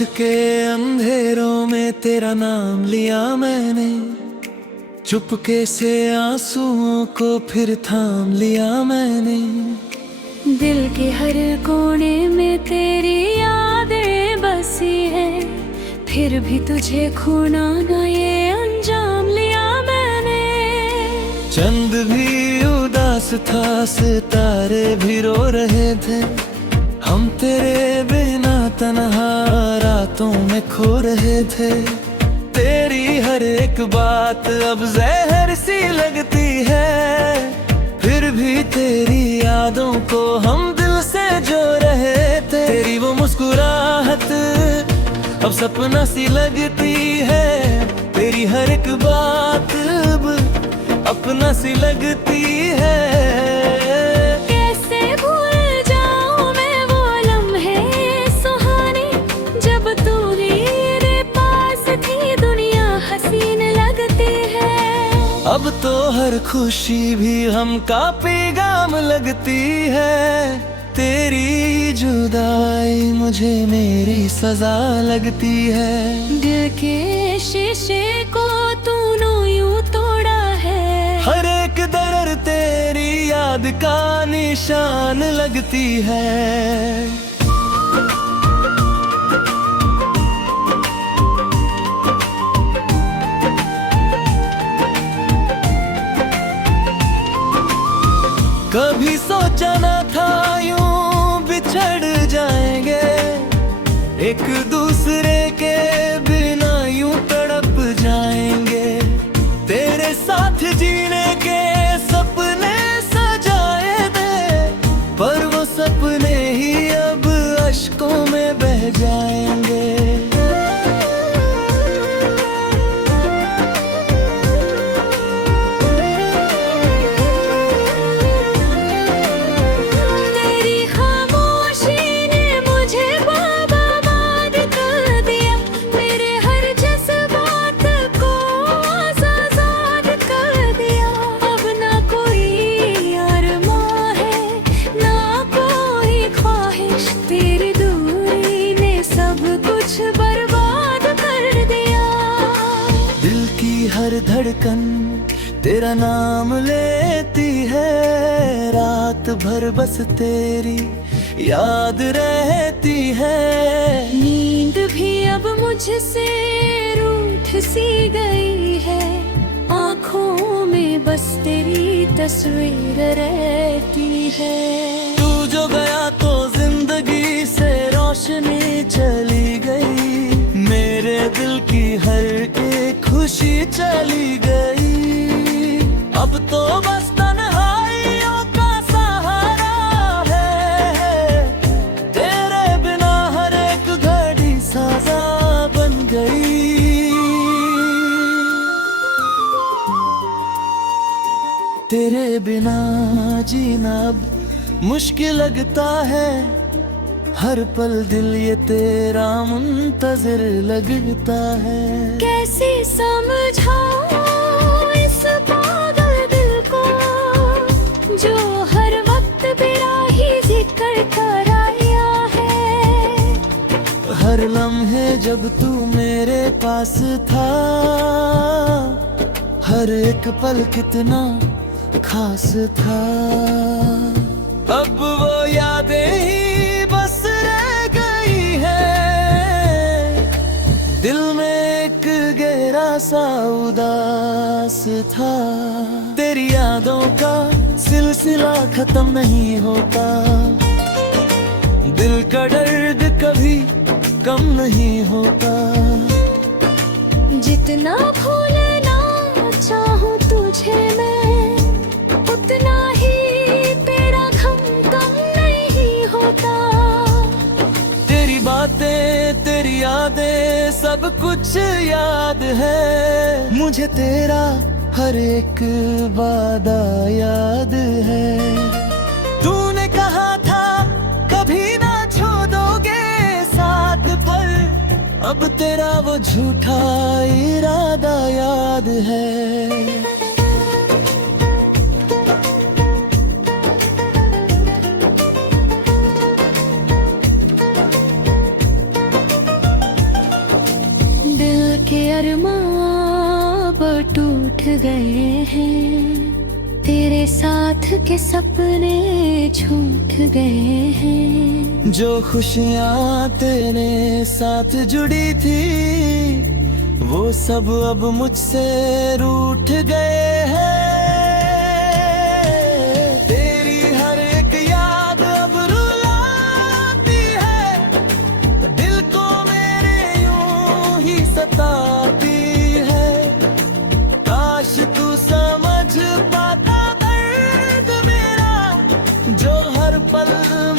रात के अंधेरों में तेरा नाम लिया मैंने, चुपके से आंसुओं को फिर थाम लिया मैंने। दिल के हर कोने में तेरी यादें बसी है, फिर भी तुझे खोना ना ये अंजाम लिया मैंने। चंद भी उदास था, सितारे भी रो रहे थे, हम तेरे बिना तन्हा रातों में खो रहे थे। तेरी हर एक बात अब जहर सी लगती है, फिर भी तेरी यादों को हम दिल से जो रहे थे। तेरी वो मुस्कुराहट अब सपना सी लगती है, तेरी हर एक बात अब अपना सी लगती है। कैसे भूल जाऊं मैं वो लम्हे सुहाने, जब तू ही मेरे पास थी दुनिया हसीन लगती है। अब तो हर खुशी भी हमका पैगाम लगती है, तेरी जुदाई मुझे मेरी सजा लगती है। दिल के शीशे को तूने यूं तोड़ा है, हर एक दर्द तेरी याद का निशान लगती है। कभी सोचा न था यूं बिछड़ जाएंगे, एक दूसरे के बिना यूं तड़प जाएंगे। तेरे साथ जीने के सपने सजाए थे, पर वो सपने ही अब अश्कों में बह जाएंगे। हर धड़कन तेरा नाम लेती है, रात भर बस तेरी याद रहती है। नींद भी अब मुझसे रूठ सी गई है, आँखों में बस तेरी तस्वीर रहती है। तू जो गया तो जिंदगी से रोशनी चली गई, मेरे दिल की हर एक खुशी चली गई। अब तो बस तन्हाइयों का सहारा है, तेरे बिना हर एक घड़ी सजा बन गई। तेरे बिना जीना अब मुश्किल लगता है, हर पल दिल ये तेरा मुंतज़िर लगता है। कैसे समझाऊं इस पागल दिल को, जो हर वक्त मेरा ही जिक्र कराया है। हर लम्हे जब तू मेरे पास था, हर एक पल कितना खास था। अब वो यादें ही बस रह गई है, दिल में एक गहरा सा उदास था। तेरी यादों का सिलसिला खत्म नहीं होता, दिल का दर्द कभी कम नहीं होता। जितना भूलना चाहूं तुझे मैं, उतना ही तेरा गम कम नहीं होता। तेरी बातें तेरी यादें सब कुछ याद है, मुझे तेरा हर एक वादा याद है। तूने कहा था कभी ना छोड़ोगे साथ, पर अब तेरा वो झूठा इरादा याद है। अरमां टूट गए हैं, तेरे साथ के सपने छूट गए हैं। जो खुशियाँ तेरे साथ जुड़ी थी वो सब अब मुझसे रूठ गए हैं। तेरी हर एक याद अब रुलाती है, दिल को मेरे यूं ही सताती है। काश तू समझ पाता दर्द मेरा, जो हर पल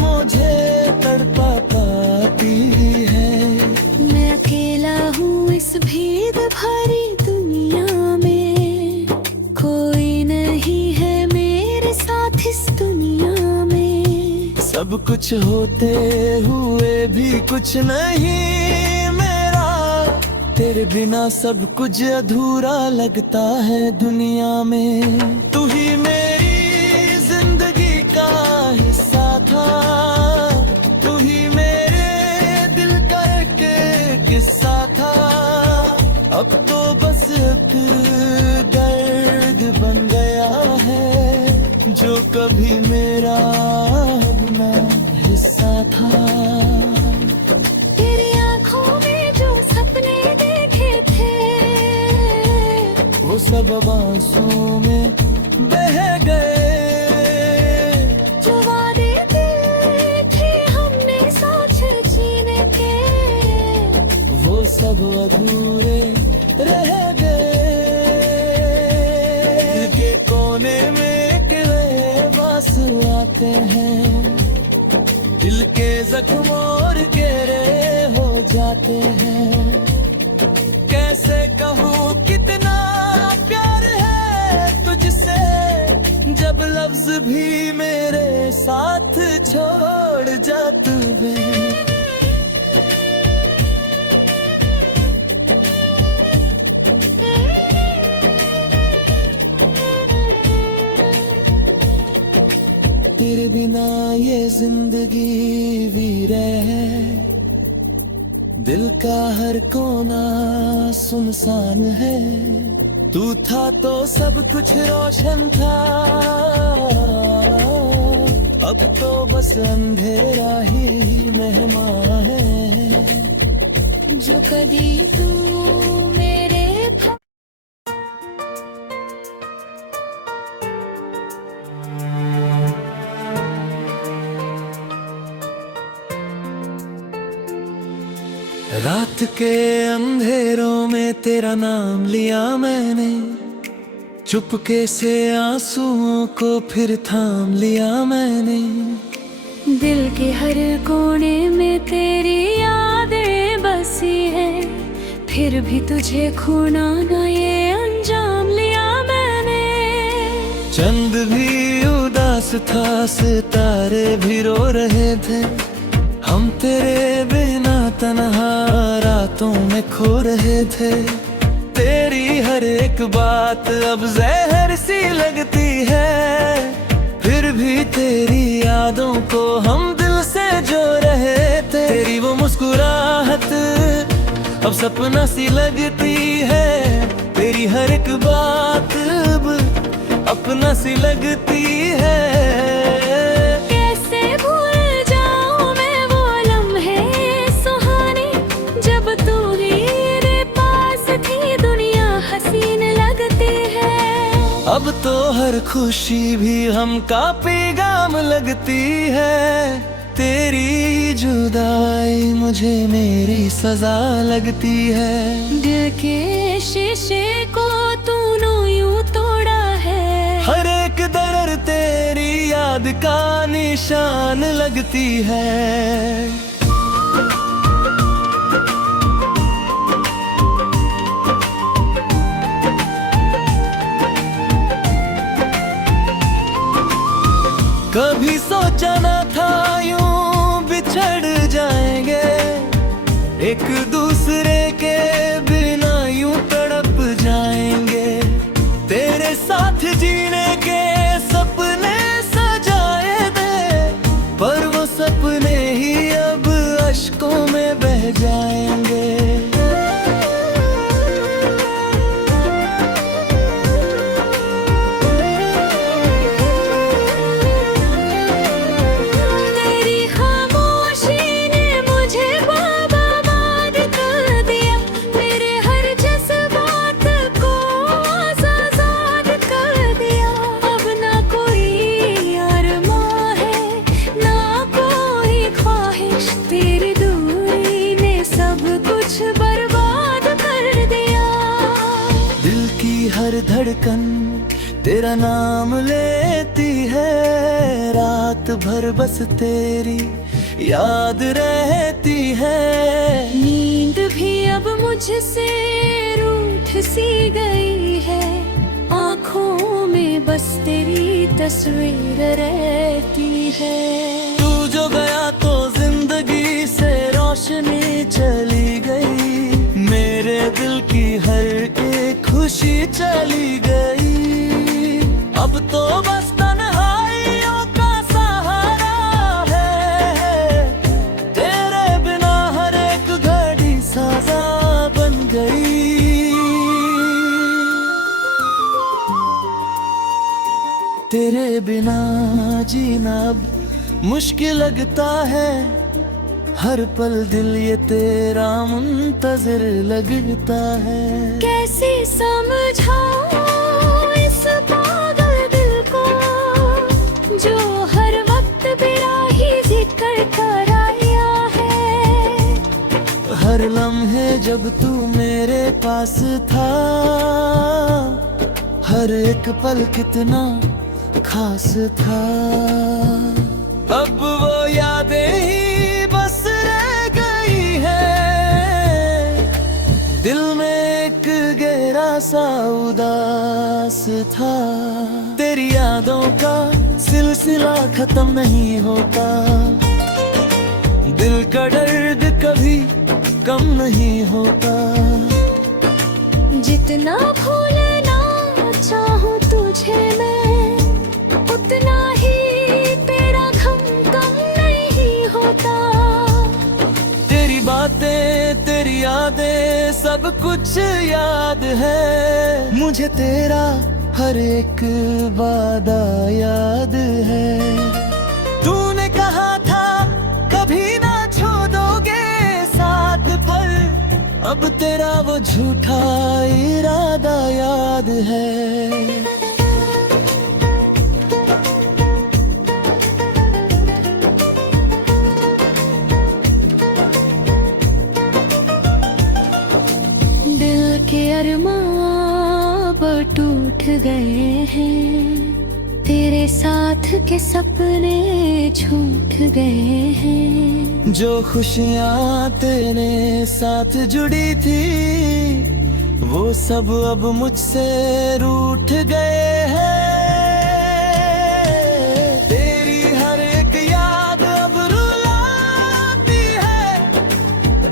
मुझे तड़पा पाती है। मैं अकेला हूँ इस भीड़ भरी दुनिया में, कोई नहीं है मेरे साथ इस दुनिया में। सब कुछ होते हुए भी कुछ नहीं मेरा, तेरे बिना सब कुछ अधूरा लगता है दुनिया में। तू ही मेरी जिंदगी का हिस्सा था, तू ही मेरे दिल का एक किस्सा था। अब तो बस एक दर्द बन गया है, जो कभी मेरा अपना हिस्सा था। तेरी आँखों में जो सपने देखे थे, वो सब अब आंसू में बह गए। जो वादे किए थे हमने साथ जीने के, वो सब अधूरे रह गए। दिल के कोने में किले बास आते हैं, दिल के जख्म और गहरे हो जाते हैं। कैसे कहूँ कितना प्यार है तुझसे, जब लफ्ज भी मेरे साथ छोड़ जा तू वे। तेरे बिना ये जिंदगी वीर है, दिल का हर कोना सुनसान है। तू था तो सब कुछ रोशन था, अब तो बस अंधेरा ही मेहमान है। जो कदी तू मेरे रात के अंधेरों में तेरा नाम लिया मैंने, चुपके से आंसुओं को फिर थाम लिया मैंने। दिल के हर कोने में तेरी यादें बसी है, फिर भी तुझे खोना ना ये अंजाम लिया मैंने। चंद भी उदास था, सितारे भी रो रहे थे, हम तेरे बिना तन्हा रातों में खो रहे थे। तेरी हर एक बात अब जहर सी लगती है, फिर भी तेरी यादों को हम दिल से जो रहे थे। तेरी वो मुस्कुराहट अब सपना सी लगती है, तेरी हर एक बात अब अपना सी लगती है। कैसे भूल जाऊं मैं वो लम्हे सुहाने, जब तू ही मेरे पास थी दुनिया हसीन लगती है। अब तो हर खुशी भी हमका पैगाम लगती है, तेरी जुदाई मुझे मेरी सजा लगती है। दिल के शीशे को तूने यूं तोड़ा है, हर एक दर्द तेरी याद का निशान लगती है। कभी सोचा न था यूं बिछड़ जाएंगे, एक दूसरे के बिना यूं तड़प जाएंगे। तेरे साथ जीने के सपने सजाए थे, पर वो सपने ही अब अश्कों में बह जाएंगे। हर धड़कन तेरा नाम लेती है, रात भर बस तेरी याद रहती है। नींद भी अब मुझसे रूठ सी गई है, आँखों में बस तेरी तस्वीर रहती है। तू जो गया तो जिंदगी से रोशनी चली गई, मेरे दिल की हर एक खुशी चली गई। अब तो बस तन्हाइयों का सहारा है, तेरे बिना हर एक घड़ी सजा बन गई। तेरे बिना जीना अब मुश्किल लगता है, हर पल दिल ये तेरा मुंतज़िर लगता है। कैसे समझाऊं इस पागल दिल को, जो हर वक्त मेरा ही जिक्र कराया है। हर लम्हे जब तू मेरे पास था, हर एक पल कितना खास था। अब वो यादें ही बस रह गई है, दिल में एक गहरा सा उदास था। तेरी यादों का सिलसिला खत्म नहीं होता, दिल का दर्द कभी कम नहीं होता। जितना भूलना चाहूं तुझे मैं, उतना ही तेरा गम कम नहीं होता। तेरी बातें तेरी यादें सब कुछ याद है, मुझे तेरा हर एक वादा याद है। तूने कहा था कभी ना छोड़ोगे साथ, पर अब तेरा वो झूठा इरादा याद है। के अरमां अब टूट गए हैं, तेरे साथ के सपने छूट गए हैं। जो खुशियाँ तेरे साथ जुड़ी थी, वो सब अब मुझसे रूठ गए हैं। तेरी हर एक याद अब रुलाती है,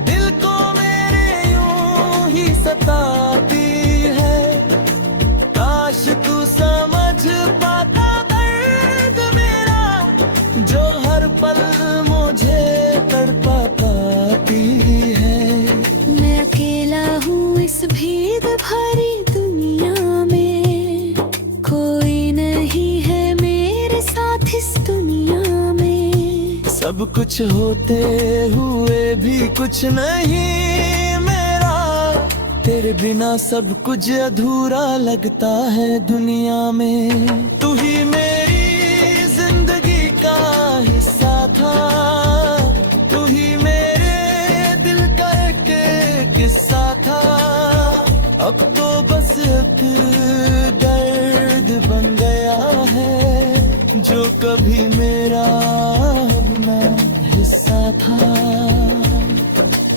दिल को मेरे यूं ही सताती है। काश तू समझ पाता दर्द मेरा, जो हर पल मुझे तड़पा पाती है। मैं अकेला हूँ इस भीड़ भरी दुनिया में, कोई नहीं है मेरे साथ इस दुनिया में। सब कुछ होते हुए भी कुछ नहीं मेरा, तेरे बिना सब कुछ अधूरा लगता है दुनिया में। तू ही मेरी जिंदगी का हिस्सा था, तू ही मेरे दिल का एक किस्सा था। अब तो बस एक दर्द बन गया है, जो कभी मेरा अपना हिस्सा था।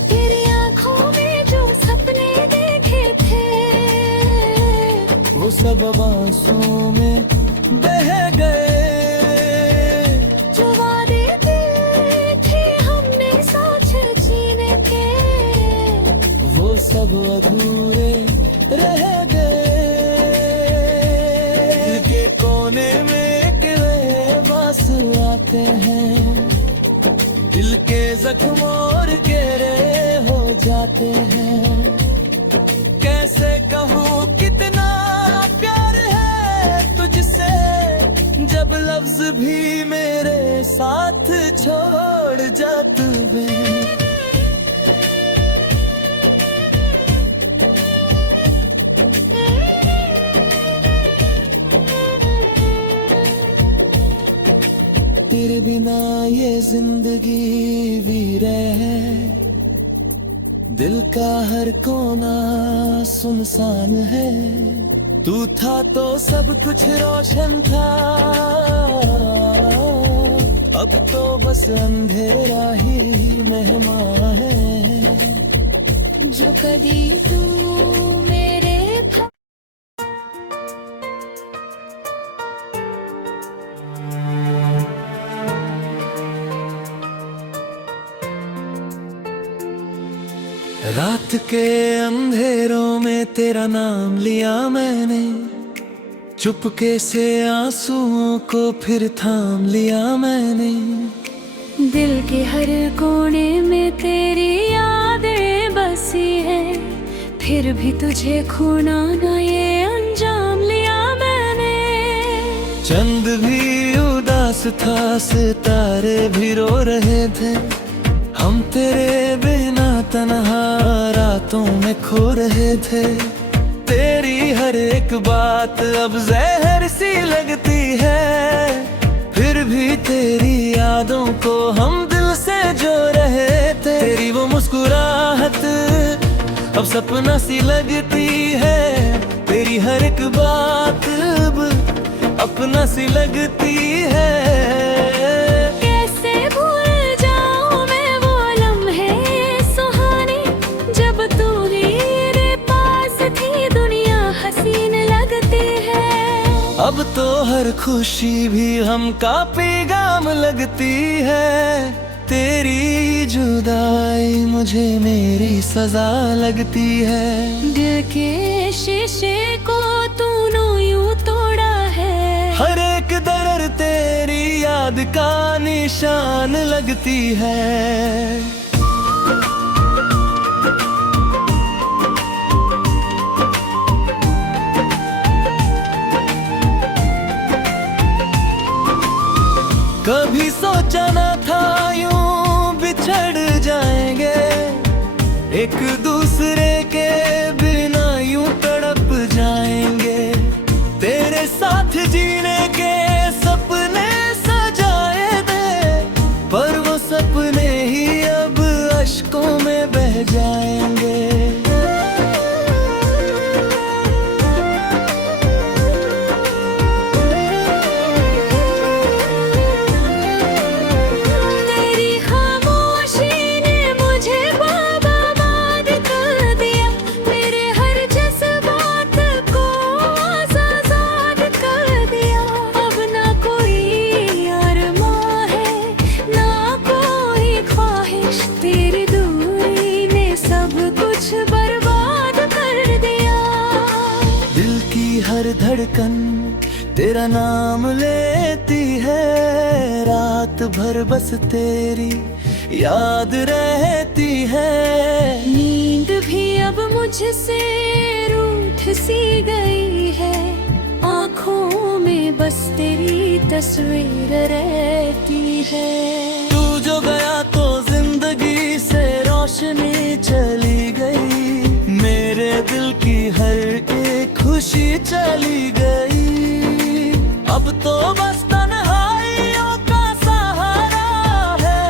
तेरी आँखों में जो सपने देखे थे, वो सब अब आंसू में बह गए। जो वादे किए थे हमने साथ जीने के, वो सब अधूरे रह गए। दिल के कोने में किले बस आते हैं, दिल के जख्म और गहरे हो जाते हैं। कैसे कहूँ कितना प्यार है तुझसे, जब लफ्ज भी मेरे साथ छोड़ जा तू बे। तेरे बिना ये जिंदगी वीर है, दिल का हर कोना सुनसान है। तू था तो सब कुछ रोशन था, अब तो बस अंधेरा ही मेहमान है। जो कभी तू मेरे रात के अंधेरों में तेरा नाम लिया मैंने, चुपके से आंसुओं को फिर थाम लिया मैंने। दिल के हर कोने में तेरी यादें बसी हैं, फिर भी तुझे खोना ना ये अंजाम लिया मैंने। चंद भी उदास था, सितारे भी रो रहे थे, हम तेरे बिना तन्हा रातों में खो रहे थे। तेरी हर एक बात अब जहर सी लगती है, फिर भी तेरी यादों को हम दिल से जो रहे थे। तेरी वो मुस्कुराहट अब सपना सी लगती है, तेरी हर एक बात अब अपना सी लगती है। कैसे भूल जाऊं मैं वो लम्हे सुहाने, जब तू ही मेरे पास थी, दुनिया हसीन लगती है। अब तो हर खुशी भी हमका पैगाम लगती है, तेरी जुदाई मुझे मेरी सजा लगती है। दिल के शीशे को तूने यूं तोड़ा है, हर एक दर्द तेरी याद का निशान लगती है। कभी सोचा न था यूं बिछड़ जाएंगे, एक दूसरे के बिना यूं तड़प जाएंगे। तेरे साथ जीने के सपने सजाए थे, पर वो सपने ही अब अश्कों में बह जाएंगे। हर धड़कन तेरा नाम लेती है, रात भर बस तेरी याद रहती है। नींद भी अब मुझसे रूठ सी गई है, आँखों में बस तेरी तस्वीर रहती है। तू जो गया तो जिंदगी से रोशनी चली गई, मेरे दिल की हर एक खुशी चली गई। अब तो बस तन्हाइयों का सहारा है,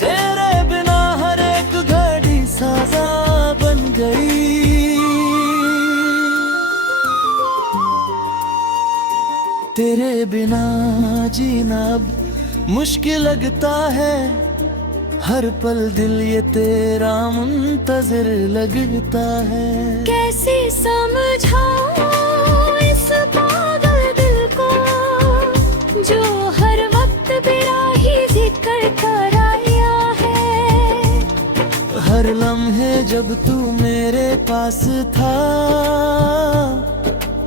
तेरे बिना हर एक घड़ी सजा बन गई। तेरे बिना जीना अब मुश्किल लगता है, हर पल दिल ये तेरा मुंतज़िर लगता है। कैसे समझाऊं इस पागल दिल को, जो हर वक्त तेरा ही जिक्र कराया है। हर लम्हे जब तू मेरे पास था,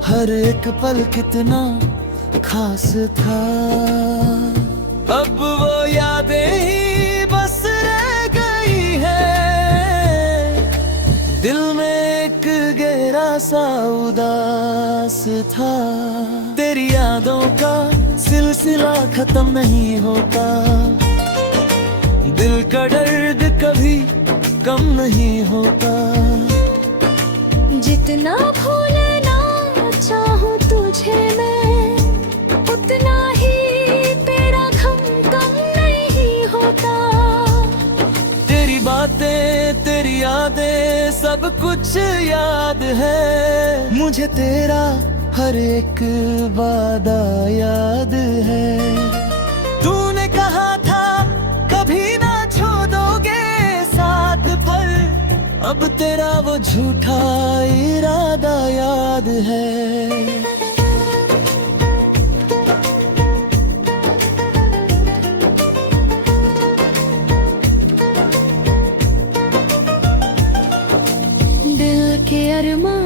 हर एक पल कितना खास था। अब वो यादें ही बस रह गई है, दिल में एक गहरा सा उदास था। तेरी यादों का सिलसिला खत्म नहीं होता, दिल का दर्द कभी कम नहीं होता। जितना भूलना चाहूं तुझे मैं, उतना ही तेरा गम कम नहीं होता। तेरी बातें तेरी यादें सब कुछ याद है मुझे। मुझे तेरा हर एक वादा याद है। तूने कहा था कभी ना छोड़ोगे साथ, पर अब तेरा वो झूठा इरादा याद है। के अरमां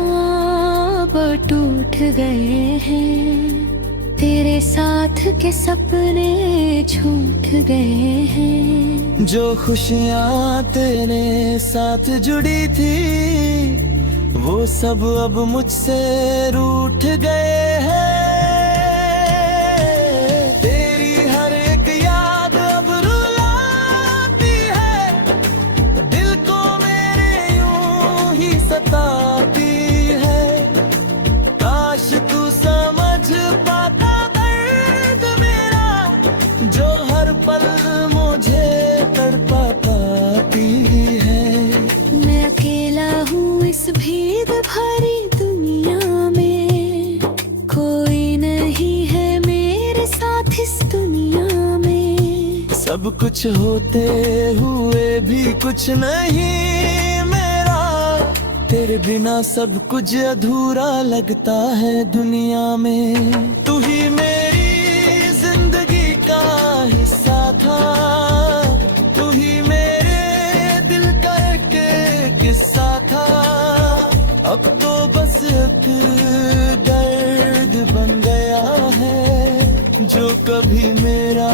टूट गए हैं, तेरे साथ के सपने छूट गए हैं। जो खुशियाँ तेरे साथ जुड़ी थी वो सब अब मुझसे रूठ गए हैं। तेरी हर एक याद अब रुलाती है, दिल को मेरे यूं ही सताती है। काश तू समझ पाता दर्द मेरा, जो हर पल मुझे तड़पा पाती है। मैं अकेला हूँ इस भीड़ भरी दुनिया में, कोई नहीं है मेरे साथ इस दुनिया में। सब कुछ होते हुए भी कुछ नहीं मेरा, तेरे बिना सब कुछ अधूरा लगता है दुनिया में। तू ही मेरी जिंदगी का हिस्सा था, तू ही मेरे दिल का एक किस्सा था। अब तो बस एक दर्द बन गया है, जो कभी मेरा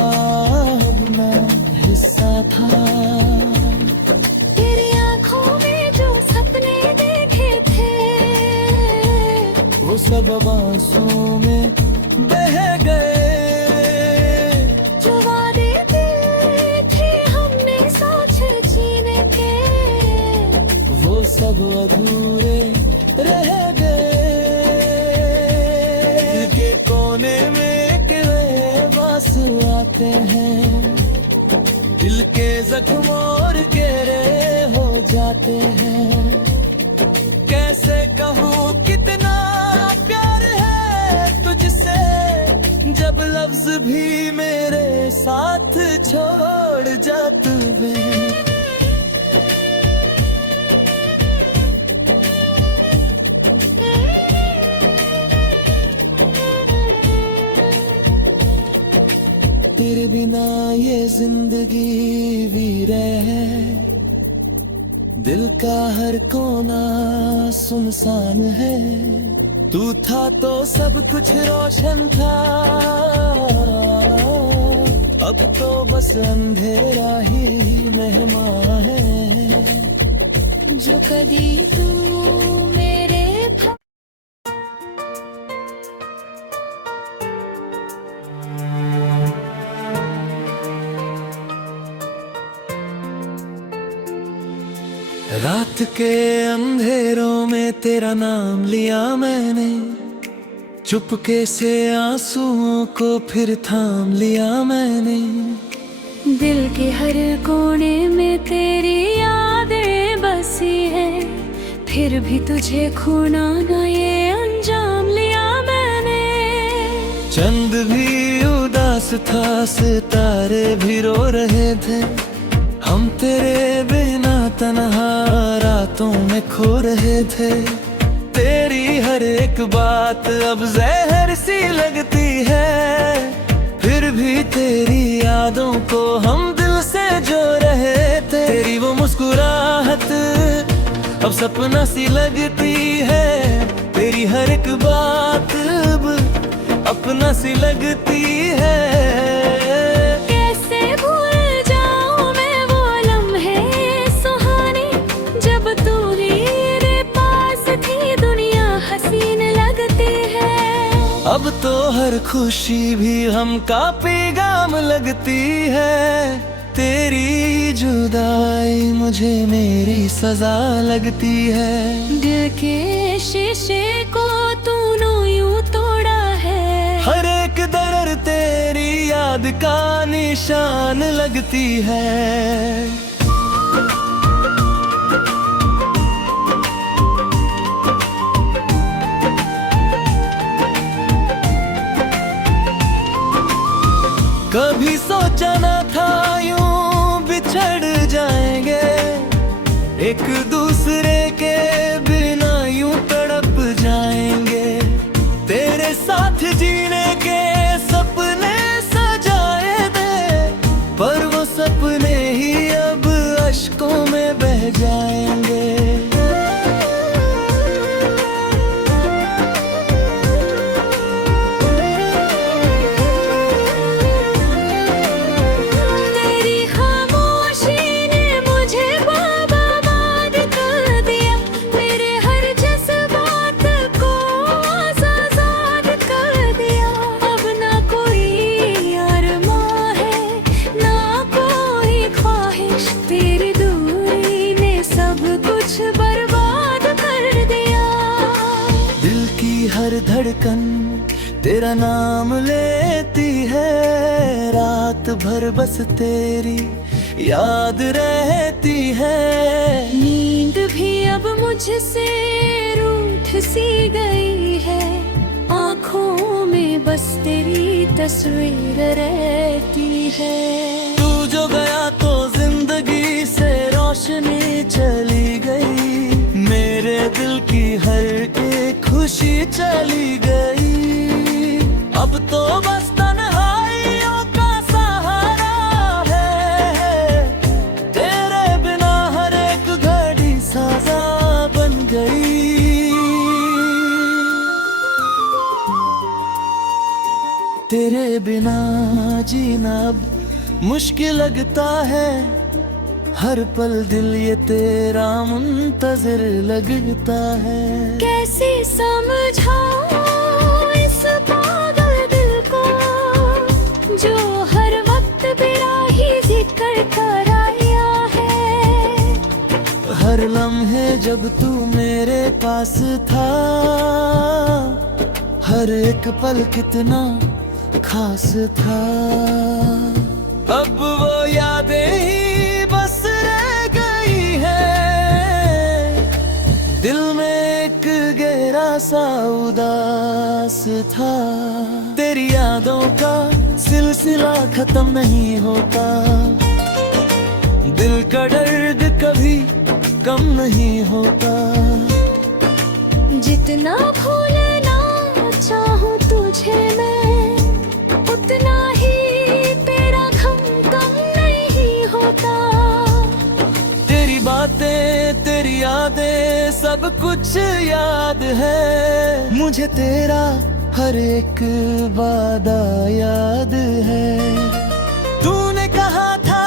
अपना हिस्सा था। तेरी आँखों में जो सपने देखे थे, वो सब अब आंसू में बह गए। जो वादे किए थे हमने साथ जीने के, वो सब अधूरे रह गए। दिल के कोने में किले बास आते हैं, दिल के जख्म और गहरे हो जाते हैं। कैसे कहूँ कितना प्यार है तुझसे, जब लफ्ज भी मेरे साथ छोड़ जा तू वे। तेरे बिना ये जिंदगी वीर है, दिल का हर कोना सुनसान है। तू था तो सब कुछ रोशन था, अब तो बस अंधेरा ही मेहमान है। जो कदी तू मेरे रात के अंधेरों में तेरा नाम लिया मैंने, चुपके से आंसुओं को फिर थाम लिया मैंने। दिल के हर कोने में तेरी यादें बसी है, फिर भी तुझे खोना ना ये अंजाम लिया मैंने। चंद भी उदास था, सितारे भी रो रहे थे, हम तेरे बिना तन्हा रातों में खो रहे थे। तेरी हर एक बात अब जहर सी लगती है, फिर भी तेरी यादों को हम दिल से जो रहे थे। तेरी वो मुस्कुराहट अब सपना सी लगती है, तेरी हर एक बात अब अपना सी लगती है। कैसे भूल जाऊं मैं वो लम्हे सुहाने, जब तू ही मेरे पास थी दुनिया हसीन लगती है। अब तो हर खुशी भी हमका पैगाम लगती है, तेरी जुदाई मुझे मेरी सजा लगती है। दिल के शीशे को तूने यूं तोड़ा है, हर एक दर्द तेरी याद का निशान लगती है। कभी सोचा न था यूं बिछड़ जाएंगे, एक दूसरे के बिना यूं तड़प जाएंगे। तेरे साथ जीने के सपने सजाए थे, पर वो सपने ही अब अश्कों में बह जाएंगे। हर धड़कन तेरा नाम लेती है, रात भर बस तेरी याद रहती है। नींद भी अब मुझसे रूठ सी गई है, आँखों में बस तेरी तस्वीर रहती है। तू जो गया तो जिंदगी से रोशनी चली गई, मेरे दिल की हर एक खुशी चली गई। अब तो बस तन्हाइयों का सहारा है, तेरे बिना हर एक घड़ी साजा बन गई। तेरे बिना जीना अब मुश्किल लगता है, हर पल दिल ये तेरा मुंतज़िर लगता है। कैसे समझाऊं इस पागल दिल को, जो हर वक्त तेरा ही जिक्र कराया है। हर लम्हे जब तू मेरे पास था, हर एक पल कितना खास था। अब वो यादें ही बस रह गई है, दिल में एक गहरा सा उदास था। तेरी यादों का सिलसिला खत्म नहीं होता, दिल का दर्द कभी कम नहीं होता। जितना भूलना चाहूं तुझे मैं, उतना ही तेरा गम कम नहीं होता। तेरी बातें तेरी यादें सब कुछ याद है, मुझे तेरा हर एक वादा याद है। तूने कहा था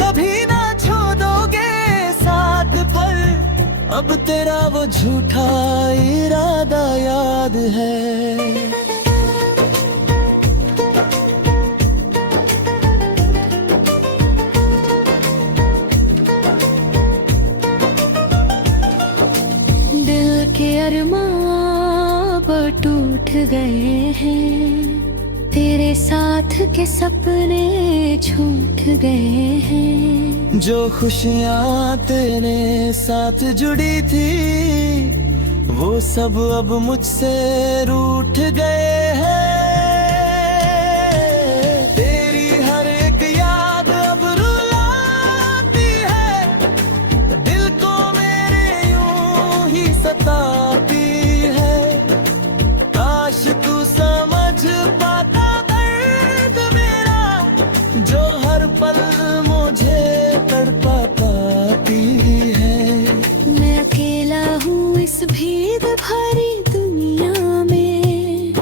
कभी ना छोड़ोगे साथ, पर अब तेरा वो झूठा इरादा याद है। के अरमां अब टूट गए हैं, तेरे साथ के सपने छूट गए हैं। जो खुशियाँ तेरे साथ जुड़ी थी, वो सब अब मुझसे रूठ गए हैं। तेरी हर एक याद अब रुलाती है, दिल को मेरे यूं ही सताती है। काश तू समझ पाता दर्द मेरा, जो हर पल मुझे तड़पा पाती है। मैं अकेला हूँ इस भीड़ भरी दुनिया में,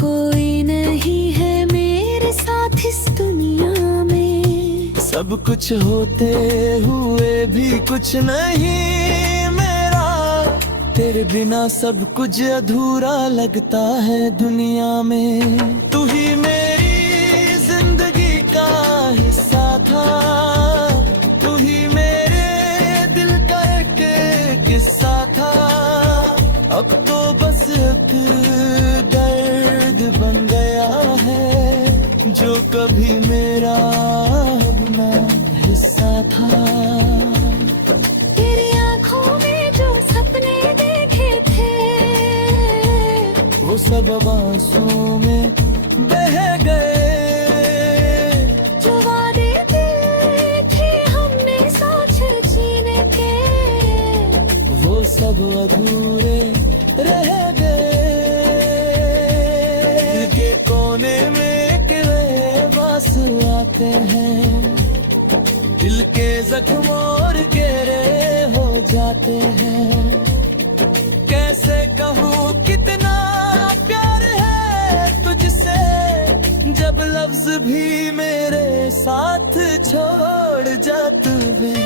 कोई नहीं है मेरे साथ इस दुनिया में। सब कुछ होते हुए भी कुछ नहीं मेरा, तेरे बिना सब कुछ अधूरा लगता है दुनिया में। तू ही मेरी जिंदगी का हिस्सा था, तू ही मेरे दिल का एक किस्सा था। अब तो बस एक दर्द बन गया है, जो कभी मेरा अपना हिस्सा था। तेरी आँखों में जो सपने देखे थे, वो सब आंसू में बह गए। जाते हैं, दिल के जख्म और गहरे हो जाते हैं। कैसे कहूँ कितना प्यार है तुझसे, जब लफ्ज भी मेरे साथ छोड़ जा तू वे।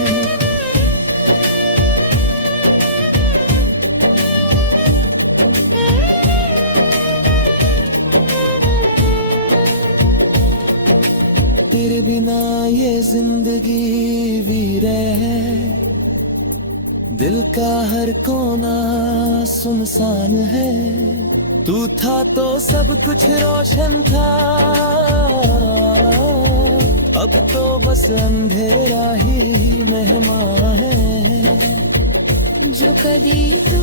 तेरे बिना ये जिंदगी वीर है, दिल का हर कोना सुनसान है। तू था तो सब कुछ रोशन था, अब तो बस अंधेरा ही मेहमान है। जो कदी तू